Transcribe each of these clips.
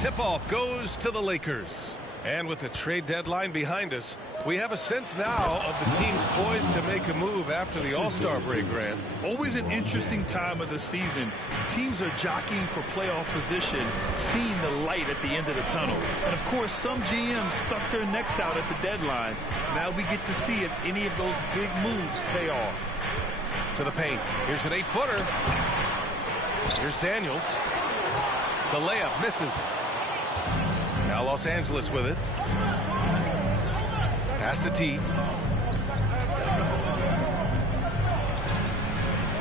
Tip-off goes to the Lakers. And with the trade deadline behind us, we have a sense now of the teams poised to make a move after the All-Star break, Grant. Always an interesting time of the season. Teams are jockeying for playoff position, seeing the light at the end of the tunnel. And, of course, some GMs stuck their necks out at the deadline. Now we get to see if any of those big moves pay off. To the paint. Here's an 8-footer. Here's Daniels. The layup misses. Now Los Angeles with it. Pass to T.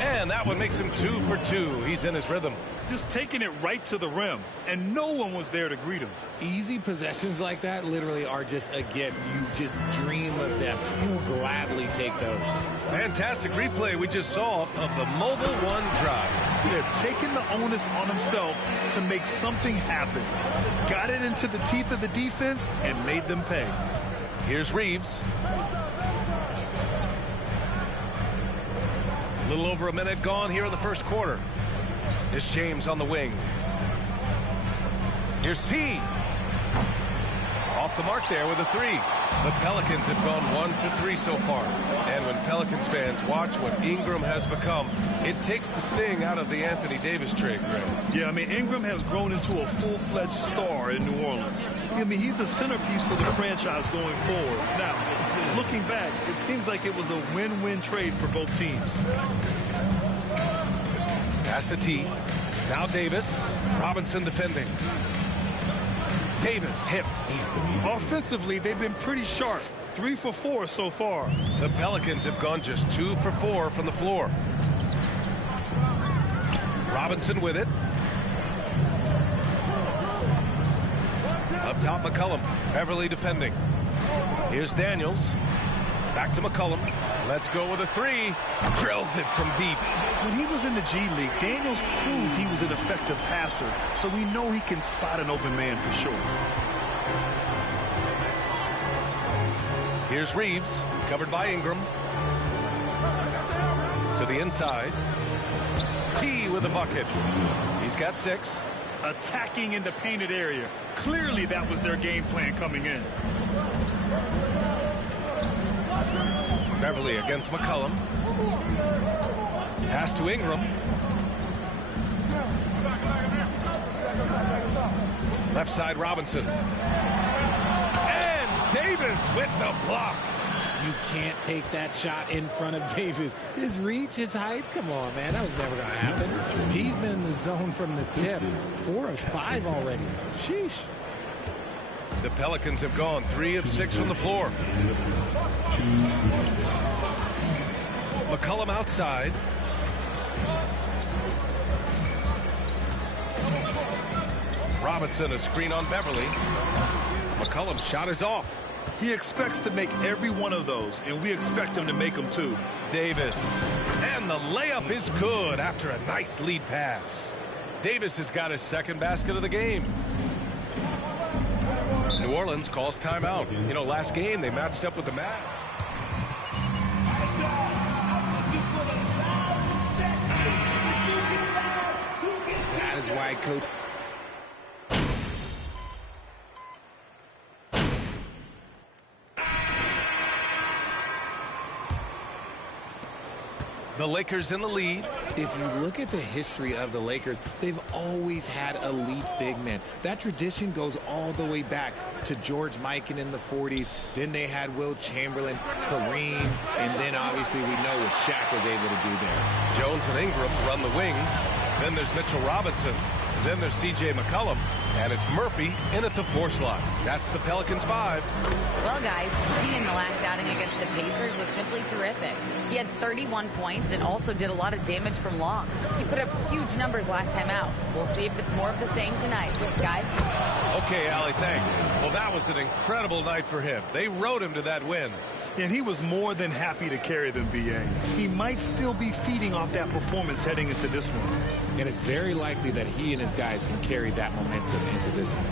And that one makes him 2 for 2. He's in his rhythm. Just taking it right to the rim, and no one was there to greet him. Easy possessions like that literally are just a gift. You just dream of them. You gladly take those. Fantastic replay we just saw of the Mobile One drive. Yeah, taking the onus on himself to make something happen. Got it into the teeth of the defense and made them pay. Here's Reeves. A little over a minute gone here in the first quarter. Here's James on the wing. Here's T. Off the mark there with a 3. The Pelicans have gone 1 for 3 so far. And when Pelicans fans watch what Ingram has become, it takes the sting out of the Anthony Davis trade, Greg. Yeah, I mean, Ingram has grown into a full-fledged star in New Orleans. I mean, he's a centerpiece for the franchise going forward. Now, looking back, it seems like it was a win-win trade for both teams. Pass to T. Now Davis. Robinson defending. Davis hits. Offensively, they've been pretty sharp. 3 for 4 so far. The Pelicans have gone just 2 for 4 from the floor. Robinson with it. Up top, McCollum. Beverly defending. Here's Daniels. Back to McCollum. Let's go with a 3. Drills it from deep. When he was in the G League, Daniels proved he was an effective passer, so we know he can spot an open man for sure. Here's Reeves, covered by Ingram. To the inside. T with a bucket. He's got 6. Attacking in the painted area. Clearly that was their game plan coming in. Beverly against McCollum. Pass to Ingram. Left side Robinson. And Davis with the block. You can't take that shot in front of Davis. His reach, his height, come on, man. That was never going to happen. He's been in the zone from the tip. 4 of 5 already. Sheesh. The Pelicans have gone 3 of 6 from the floor. McCollum outside. Robinson, a screen on Beverly. McCollum's shot is off. He expects to make every one of those, and we expect him to make them too. Davis. And the layup is good after a nice lead pass. Davis has got his second basket of the game. New Orleans calls timeout. You know, last game they matched up with the Mavs. That is why Coach... The Lakers in the lead. If you look at the history of the Lakers, they've always had elite big men. That tradition goes all the way back to George Mikan in the 40s. Then they had Will Chamberlain, Kareem, and then obviously we know what Shaq was able to do there. Jones and Ingram run the wings. Then there's Mitchell Robinson. Then there's C.J. McCollum. And it's Murphy in at the 4 slot. That's the Pelicans 5. Well, guys, he in the last outing against the Pacers was simply terrific. He had 31 points and also did a lot of damage from long. He put up huge numbers last time out. We'll see if it's more of the same tonight, guys. Okay, Allie, thanks. Well, that was an incredible night for him. They rode him to that win. And he was more than happy to carry them, B.A. He might still be feeding off that performance heading into this one. And it's very likely that he and his guys can carry that momentum into this one.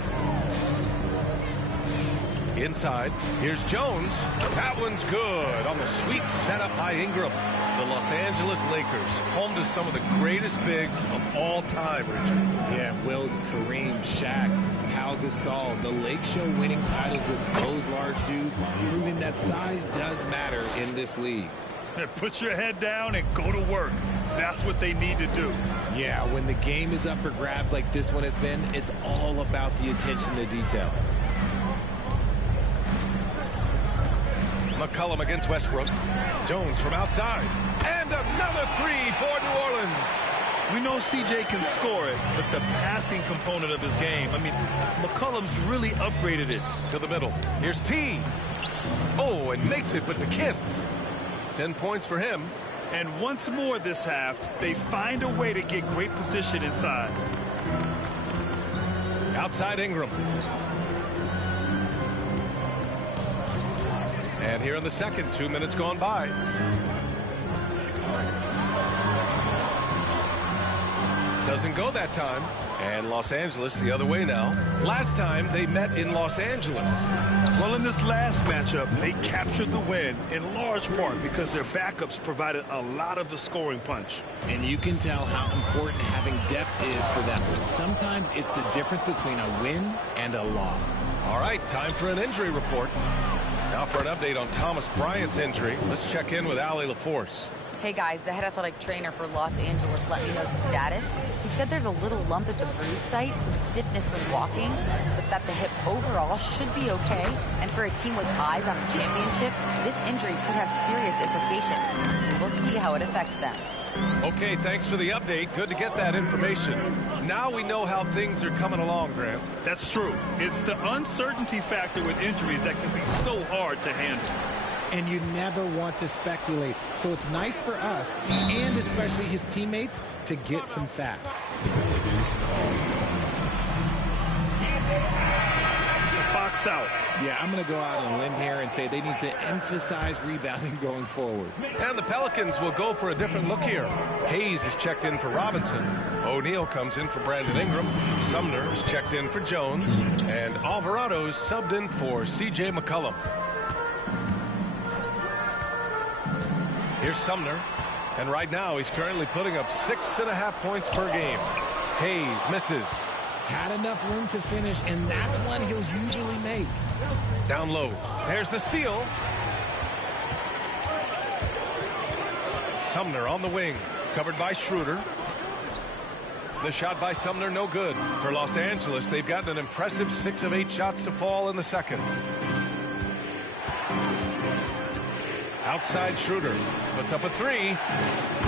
Inside, here's Jones. That one's good on the sweet setup by Ingram. The Los Angeles Lakers, home to some of the greatest bigs of all time, Richard. Yeah, Will, Kareem, Shaq. Pau Gasol. The Lake Show winning titles with those large dudes, proving that size does matter in this league. Put your head down and go to work. That's what they need to do. Yeah, when the game is up for grabs like this one has been, it's all about the attention to detail. McCollum against Westbrook. Jones from outside. And another three for New Orleans. We know CJ can score it, but the passing component of his game, I mean, McCollum's really upgraded it. To the middle. Here's T. Oh, and makes it with the kiss. 10 points for him. And once more this half, they find a way to get great position inside. Outside Ingram. And here in the second, 2 minutes gone by. Doesn't go that time. And Los Angeles the other way now. Last time they met in Los Angeles. Well, in this last matchup, they captured the win in large part because their backups provided a lot of the scoring punch. And you can tell how important having depth is for them. Sometimes it's the difference between a win and a loss. All right, time for an injury report. Now for an update on Thomas Bryant's injury. Let's check in with Allie LaForce. Hey guys, the head athletic trainer for Los Angeles let me know the status. He said there's a little lump at the bruise site, some stiffness when walking, but that the hip overall should be okay. And for a team with eyes on the championship, this injury could have serious implications. We'll see how it affects them. Okay, thanks for the update. Good to get that information. Now we know how things are coming along, Graham. That's true. It's the uncertainty factor with injuries that can be so hard to handle. And you never want to speculate. So it's nice for us, and especially his teammates, to get some facts. To box out. Yeah, I'm going to go out on a limb here and say they need to emphasize rebounding going forward. And the Pelicans will go for a different look here. Hayes is checked in for Robinson. O'Neal comes in for Brandon Ingram. Sumner is checked in for Jones. And Alvarado's subbed in for C.J. McCollum. Here's Sumner, and right now he's currently putting up 6.5 points per game. Hayes misses. Had enough room to finish, and that's one he'll usually make. Down low. There's the steal. Sumner on the wing, covered by Schroeder. The shot by Sumner, no good. For Los Angeles, they've gotten an impressive 6 of 8 shots to fall in the second. Outside Schroeder puts up a three,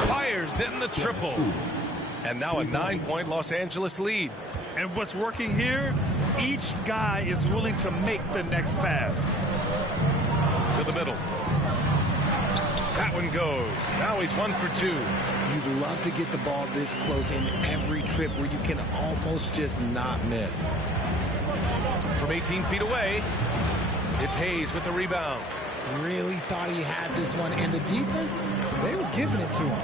fires in the triple. And now a 9-point Los Angeles lead. And what's working here, each guy is willing to make the next pass. To the middle. That one goes. Now he's 1 for 2. You'd love to get the ball this close in every trip where you can almost just not miss. From 18 feet away, it's Hayes with the rebound. Really thought he had this one, and the defense, they were giving it to him.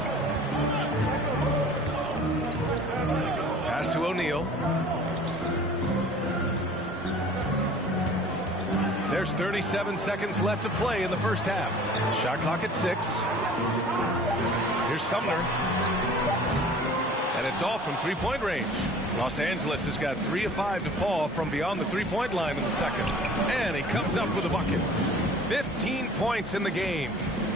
Pass to O'Neal. There's 37 seconds left to play in the first half. Shot clock at 6. Here's Sumner. And it's all from three-point range. Los Angeles has got 3 of 5 to fall from beyond the three-point line in the second. And he comes up with a bucket. 15 points in the game.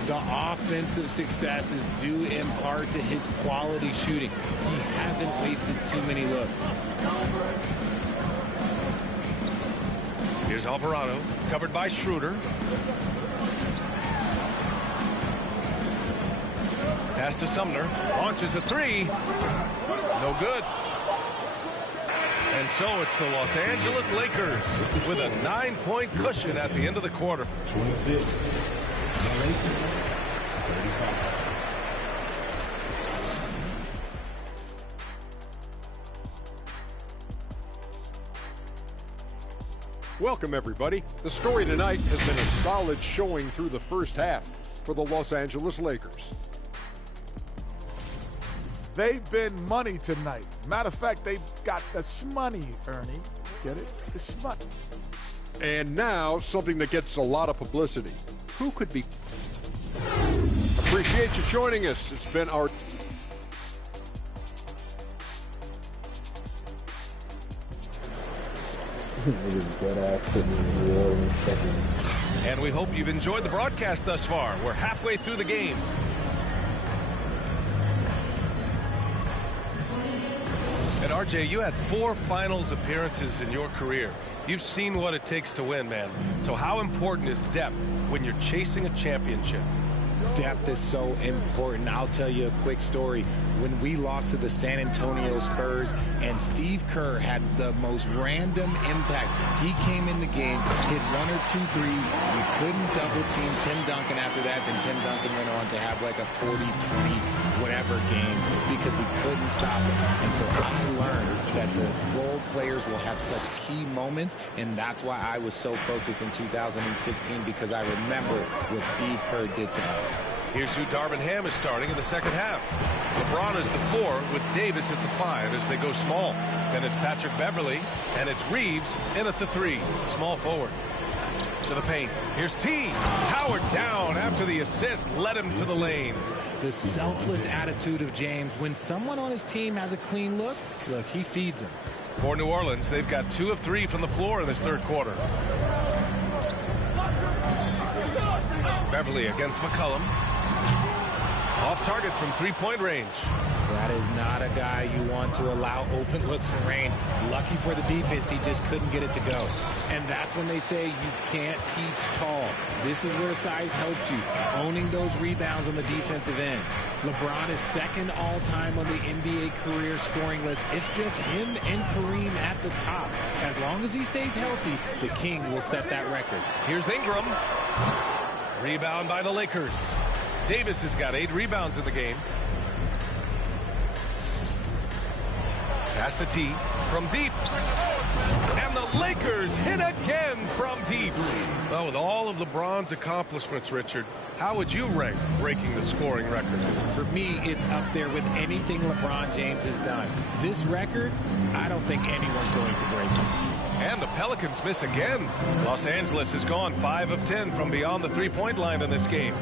The offensive success is due in part to his quality shooting. He hasn't wasted too many looks. Here's Alvarado, covered by Schroeder. Pass to Sumner, launches a three. No good. And so it's the Los Angeles Lakers with a 9-point cushion at the end of the quarter. 26. The Lakers, 35. Welcome, everybody. The story tonight has been a solid showing through the first half for the Los Angeles Lakers. They've been money tonight. Matter of fact, they've got the shmoney, Ernie. Get it? The shmoney. And now, something that gets a lot of publicity. Who could be... Appreciate you joining us. It's been our... It was dead ass putting me in the wall and stuff. And we hope you've enjoyed the broadcast thus far. We're halfway through the game. And RJ, you had 4 finals appearances in your career. You've seen what it takes to win, man. So how important is depth when you're chasing a championship? Depth is so important. I'll tell you a quick story. When we lost to the San Antonio Spurs and Steve Kerr had the most random impact. He came in the game, hit 1 or 2 threes. We couldn't double team Tim Duncan after that. Then Tim Duncan went on to have like a 40, 20, whatever game because we couldn't stop him. And so I learned that the role players will have such key moments, and that's why I was so focused in 2016 because I remember what Steve Kerr did to us. Here's who Darvin Ham is starting in the second half. LeBron is the 4 with Davis at the 5 as they go small. Then it's Patrick Beverley, and it's Reeves in at the 3, small forward. To the paint. Here's T. Howard down after the assist led him to the lane. The selfless attitude of James. When someone on his team has a clean look, he feeds him. For New Orleans, they've got 2 of 3 from the floor in this third quarter. Beverley against McCollum. Off target from 3-point range. That is not a guy you want to allow open looks from range. Lucky for the defense, he just couldn't get it to go. And that's when they say you can't teach tall. This is where size helps you, owning those rebounds on the defensive end. LeBron is second all-time on the NBA career scoring list. It's just him and Kareem at the top. As long as he stays healthy, the King will set that record. Here's Ingram. Rebound by the Lakers. Davis has got 8 rebounds in the game. Pass to T from deep. And the Lakers hit again from deep. Oh, with all of LeBron's accomplishments, Richard, how would you rank breaking the scoring record? For me, it's up there with anything LeBron James has done. This record, I don't think anyone's going to break it. And the Pelicans miss again. Los Angeles has gone 5 of 10 from beyond the 3-point line in this game.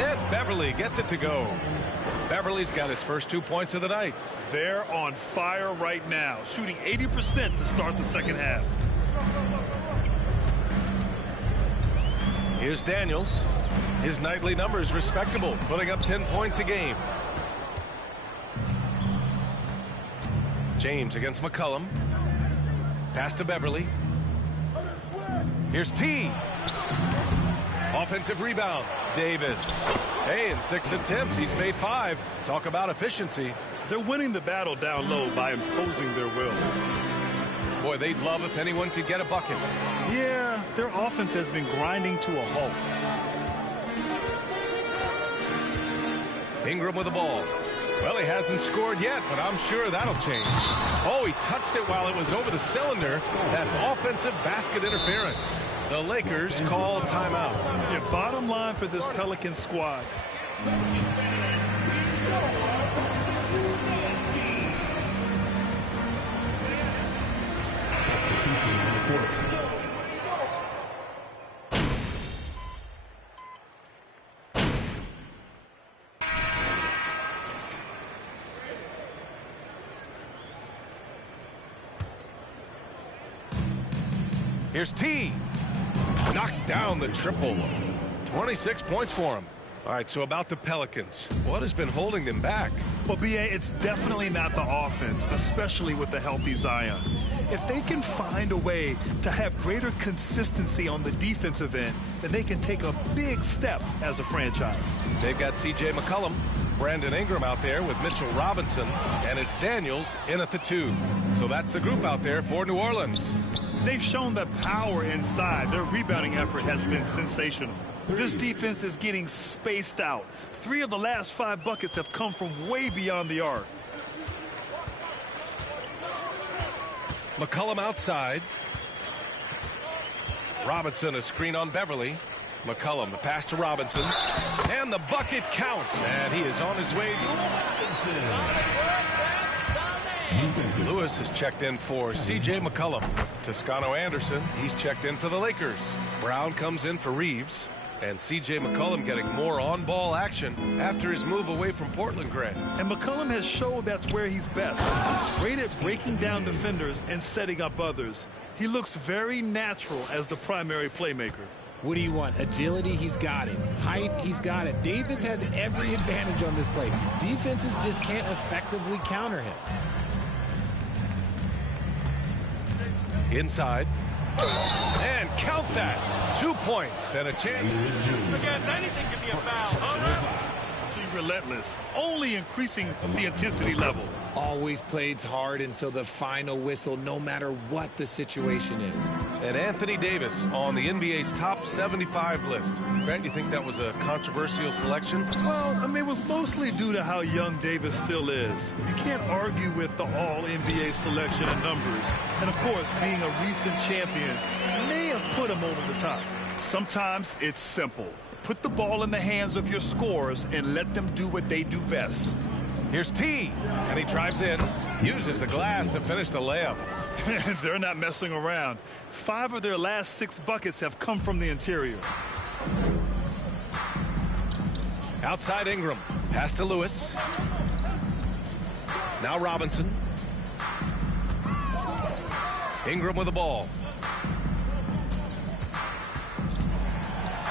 And Beverley gets it to go. Beverley's got his first 2 points of the night. They're on fire right now, shooting 80% to start the second half. Here's Daniels. His nightly numbers respectable, putting up 10 points a game. James against McCollum. Pass to Beverley. Here's T. Offensive rebound. Davis. Hey, in 6 attempts, he's made 5. Talk about efficiency. They're winning the battle down low by imposing their will. Boy, they'd love if anyone could get a bucket. Yeah, their offense has been grinding to a halt. Ingram with the ball. Well, he hasn't scored yet, but I'm sure that'll change. Oh, he touched it while it was over the cylinder. That's offensive basket interference. The Lakers call timeout. Yeah, bottom line for this Pelicans squad. Here's T. Knocks down the triple. 26 points for him. All right, so about the Pelicans. What has been holding them back? Well, B.A., it's definitely not the offense, especially with the healthy Zion. If they can find a way to have greater consistency on the defensive end, then they can take a big step as a franchise. They've got C.J. McCollum, Brandon Ingram out there with Mitchell Robinson, and it's Daniels in at the 2. So that's the group out there for New Orleans. They've shown the power inside. Their rebounding effort has been sensational. This defense is getting spaced out. 3 of the last 5 buckets have come from way beyond the arc. McCollum outside. Robinson, a screen on Beverley. McCollum, the pass to Robinson. And the bucket counts. And he is on his way. Lewis has checked in for C.J. McCollum. Toscano Anderson, he's checked in for the Lakers. Brown comes in for Reeves. And C.J. McCollum getting more on-ball action after his move away from Portland, Grant. And McCollum has showed that's where he's best. Great at breaking down defenders and setting up others. He looks very natural as the primary playmaker. What do you want? Agility, he's got it. Height, he's got it. Davis has every advantage on this play. Defenses just can't effectively counter him. Inside. And count that. 2 points and a chance. Again, anything can be a foul, huh? Relentless, only increasing the intensity level. Always plays hard until the final whistle, no matter what the situation is. And Anthony Davis on the NBA's top 75 list. Grant, you think that was a controversial selection? Well, I mean, it was mostly due to how young Davis still is. You can't argue with the all-NBA selection and numbers. And, of course, being a recent champion may have put him over the top. Sometimes it's simple. Put the ball in the hands of your scorers and let them do what they do best. Here's T, and he drives in, uses the glass to finish the layup. They're not messing around. 5 of their last 6 buckets have come from the interior. Outside Ingram, pass to Lewis. Now Robinson. Ingram with the ball.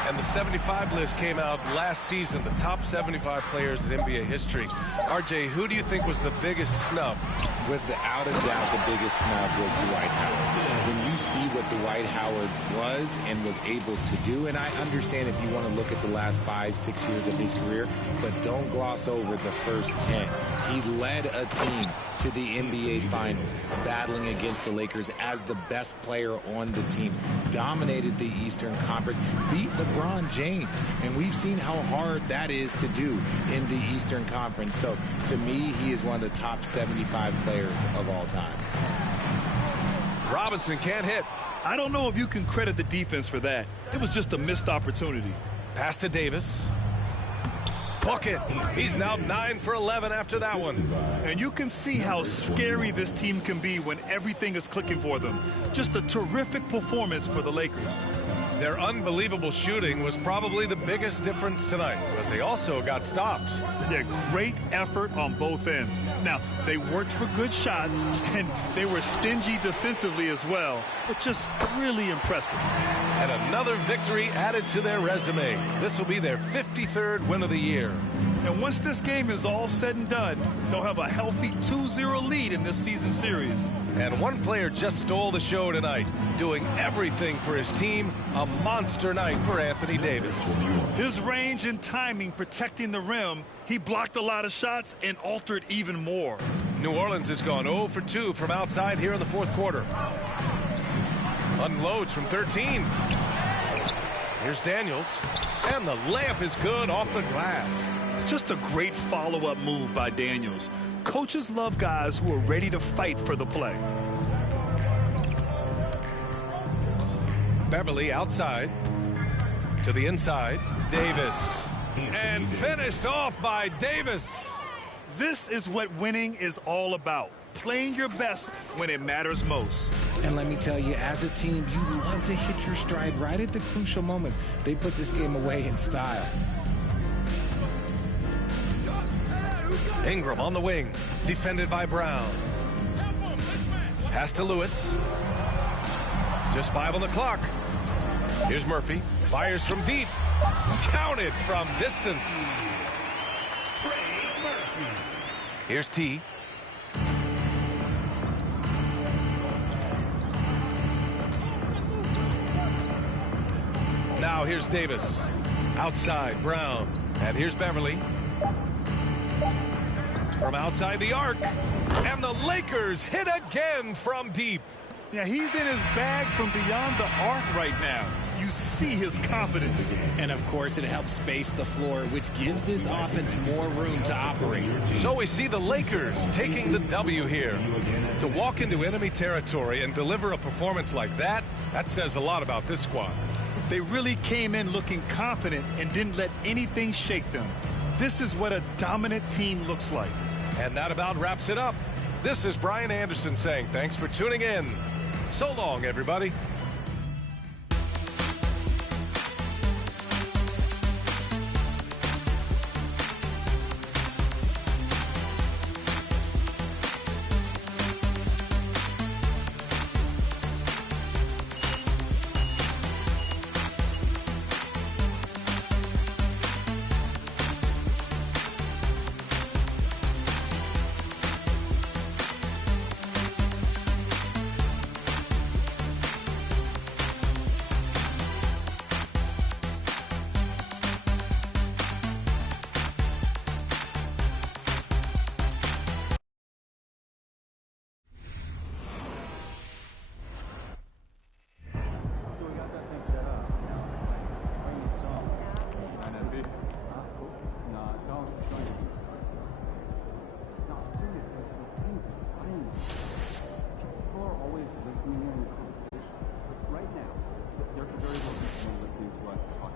And the 75 list came out last season, the top 75 players in NBA history. RJ, who do you think was the biggest snub? Without a doubt, the biggest snub was Dwight Howard. When you see what Dwight Howard was and was able to do, and I understand if you want to look at the last 5-6 years of his career, but don't gloss over the first 10. He led a team to the NBA Finals, battling against the Lakers as the best player on the team, dominated the Eastern Conference, beat LeBron James, and we've seen how hard that is to do in the Eastern Conference. So, to me, he is one of the top 75 players of all time. Robinson can't hit. I don't know if you can credit the defense for that. It was just a missed opportunity. Pass to Davis. Bucket. He's now 9 for 11 after that one. And you can see how scary this team can be when everything is clicking for them. Just a terrific performance for the Lakers. Their unbelievable shooting was probably the biggest difference tonight, but they also got stops. Yeah, great effort on both ends. Now, they worked for good shots, and they were stingy defensively as well, but just really impressive. And another victory added to their resume. This will be their 53rd win of the year. And once this game is all said and done, they'll have a healthy 2-0 lead in this season series. And one player just stole the show tonight, doing everything for his team. A monster night for Anthony Davis. His range and timing protecting the rim, he blocked a lot of shots and altered even more. New Orleans has gone 0 for 2 from outside here in the fourth quarter. Unloads from 13. Here's Daniels, and the layup is good off the glass. Just a great follow-up move by Daniels. Coaches love guys who are ready to fight for the play. Beverly outside to the inside. Davis, and finished off by Davis. This is what winning is all about. Playing your best when it matters most. And let me tell you, as a team, you love to hit your stride right at the crucial moments. They put this game away in style. Ingram on the wing, defended by Brown. Pass to Lewis. Just 5 on the clock. Here's Murphy. Fires from deep. Counted from distance. Here's T. Now here's Davis. Outside, Brown. And here's Beverly. From outside the arc. And the Lakers hit again from deep. Yeah, he's in his bag from beyond the arc right now. You see his confidence. And, of course, it helps space the floor, which gives this offense more room to operate. So we see the Lakers taking the W here. To walk into enemy territory and deliver a performance like that, that says a lot about this squad. They really came in looking confident and didn't let anything shake them. This is what a dominant team looks like. And that about wraps it up. This is Brian Anderson saying thanks for tuning in. So long, everybody.